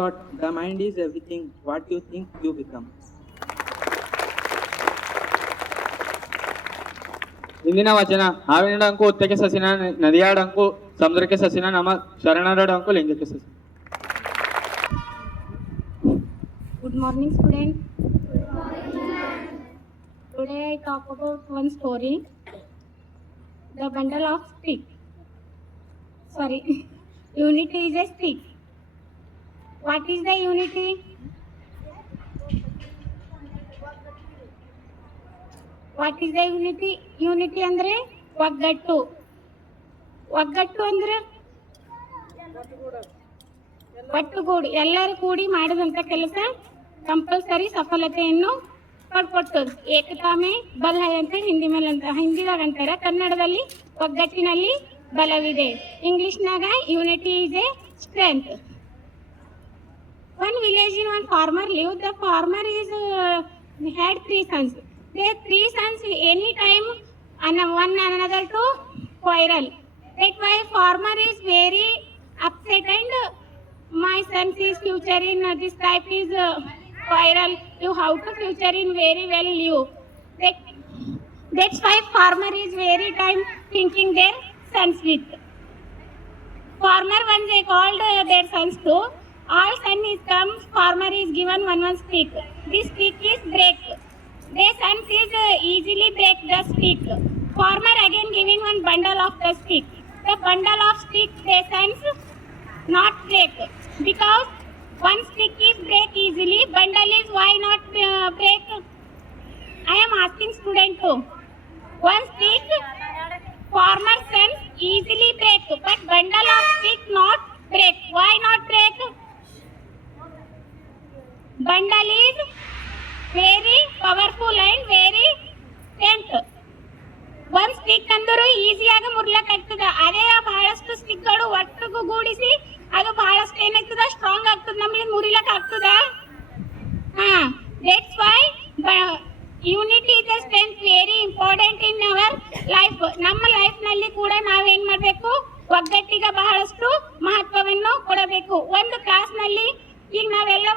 thought the mind is everything. What you think, you become. ಇಂದಿನ ವಚನ ಹಾವಿನಡಂಕು ಉತ್ತಕ್ಕೆ ಸಸಿನ ನದಿಯಾಡಂಕು ಸಮುದ್ರಕ್ಕೆ ಸಸಿನ ನಮ್ಮ ಶರಣರಡಂಕು ಲಿಂಗಕ್ಕೆ ಸಸಿ. Good morning, student. Today I talk about one story. The bundle of stick. Sorry, unity is a stick. What is the unity? What is the unity? Unity ಅಂದ್ರೆ ಒಗ್ಗಟ್ಟು. ಒಗ್ಗಟ್ಟು ಅಂದ್ರೆ ಒಟ್ಟುಗೂಡಿ ಎಲ್ಲರೂ ಕೂಡಿ ಮಾಡಿದಂಥ ಕೆಲಸ ಕಂಪಲ್ಸರಿ ಸಫಲತೆಯನ್ನು ಪಡ್ಕೊಡ್ತದೆ. ಏಕತಾ ಮೇ ಬಲ ಅಂತ ಹಿಂದಿದಾಗ ಅಂತಾರೆ. ಕನ್ನಡದಲ್ಲಿ ಒಗ್ಗಟ್ಟಿನಲ್ಲಿ ಬಲವಿದೆ. ಇಂಗ್ಲಿಷ್ನಾಗ unity is a strength. One village in one farmer lived. The farmer had 3 sons. Their 3 sons any time one another to quarrel. That why farmer is very upset and my son's future in this type is quarrel. You how to future in very well you. That's why farmer is very time thinking their sons with. Farmer once they called their sons to. All son is come, farmer is given one stick. This stick is break. Their sons is easily break the stick. Farmer again giving one bundle of the stick. The bundle of stick their sons not break because one stick is break easily. Bundle is why not break? I am asking student too. One stick farmer sons easily break, but bundle of stick not break. Why not break? Bundle is very powerful and very strength. ಒಂದು stick ಅಂದರೂ ಈಸಿಯಾಗಿ ಮುರ್ಲಕ್ ಆಗ್ತದ. ಅದೇ ಬಹಳಷ್ಟು ಸ್ಟಿಕ್ಗಳು ಒಟ್ಟುಗೂಡಿಸಿ ಅದು ಬಹಳಷ್ಟು ಏನಾಗ್ತದ ಸ್ಟ್ರಾಂಗ್ ಆಗ್ತದ. ನಮಗೆ ಮುರಿಲಕ್ ಆಗ್ತದ. That's why unity is a strength very important in our life. ನಮ್ಮ ಲೈಫ್ ನಲ್ಲಿ ಕೂಡ ನಾವೇನ್ ಮಾಡಬೇಕು, ಒಗ್ಗಟ್ಟಿಗೆ ಬಹಳಷ್ಟು ಮಹತ್ವವನ್ನು ಕೊಡಬೇಕು. ಒಂದು ಕ್ಲಾಸ್ ನಲ್ಲಿ ಈಗ ನಾವೆಲ್ಲ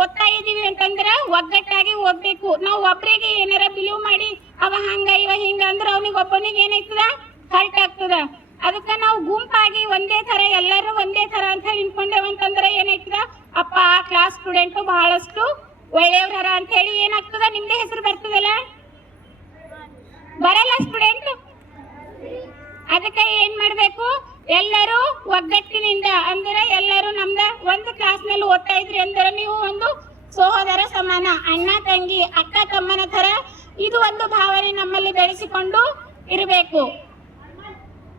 ಓದ್ತಾ ಇದೀವಿ ಅಂತಂದ್ರೆ ಒಗ್ಗಟ್ಟಾಗಿ ಓದ್ಬೇಕು. ನಾವು ಒಬ್ಬರಿಗೆ ಏನಾರ ಬಿಲೀವ್ ಮಾಡಿ ಅವ ಹಂಗ ಇವ ಹಿಂಗ ಅಂದ್ರೆ ಅವನಿಗೆ ಒಬ್ಬನಿಗೆ ಏನಾಯ್ತದ ಹರ್ಟ್ ಆಗ್ತದ. ಅದಕ್ಕೆ ನಾವು ಗುಂಪಾಗಿ ಒಂದೇ ತರ ಎಲ್ಲರೂ ಒಂದೇ ತರ ಅಂತ ನಿಂತ್ಕೊಂಡೇವಂತಂದ್ರೆ ಏನಾಯ್ತದ, ಅಪ್ಪ ಕ್ಲಾಸ್ ಸ್ಟೂಡೆಂಟ್ ಬಹಳಷ್ಟು ಒಳ್ಳೆಯವ್ರ ಅಂತ ಹೇಳಿ ಏನಾಗ್ತದ, ನಿಮ್ದೇ ಹೆಸರು ಬರ್ತದಲ್ಲ, ಬರಲ್ಲ ಸ್ಟೂಡೆಂಟ್. ಅದಕ್ಕೆ ಏನ್ ಮಾಡ್ಬೇಕು, ಎಲ್ಲರೂ ಒಗ್ಗಟ್ಟಿನಿಂದ ಅಂದ್ರೆ ಎಲ್ಲರೂ ನಮ್ದ ಒಂದು ಕ್ಲಾಸ್ ನಲ್ಲಿ ಓದ್ತಾ ಇದ್ರಿ ಅಂದ್ರೆ ನೀವು ಒಂದು ಸಹೋದರ ಸಮಾನ, ಅಣ್ಣ ತಂಗಿ ಅಕ್ಕ ತಮ್ಮನ ತರ ಇದು ಒಂದು ಭಾವನೆ ನಮ್ಮಲ್ಲಿ ಬೆಳೆಸಿಕೊಂಡು ಇರಬೇಕು.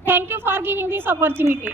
Thank you for giving this opportunity.